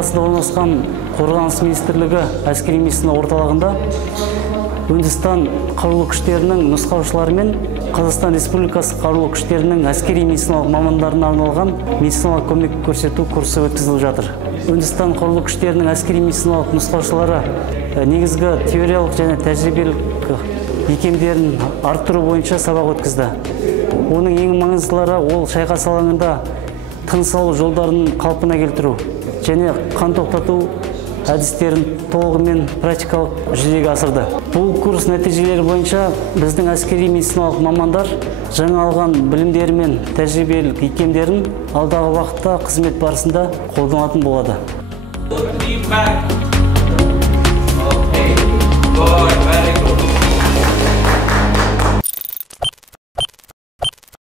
қаласында орналасқан Қорғаныс министрлігі әскери медицина орталығында Үндістан қарулы күштерінің нұсқаушылары мен Қазақстан Республикасы қарулы күштерінің әскери медициналық мамандарына арналған медициналық көмек көрсету курсы өткізіліп жатыр. Үндістан қарулы күштерінің әскери медициналық нұсқаушылары негізгі теориялық және тәжірибелік икемдерін арттыру бойынша сабақ өткізді. Оның ең маңыздылары ол шайқас алаңында тыныс алу жолдарын қалпына келтіру және қан тоқтату әдістерін толығымен практикалық жүзеге асырды. Бұл курс нәтижелері бойынша біздің әскери медициналық мамандар жаңа алған білімдері мен тәжірибелік икемдерін алдағы уақытта қызмет барысында қолданатын болады.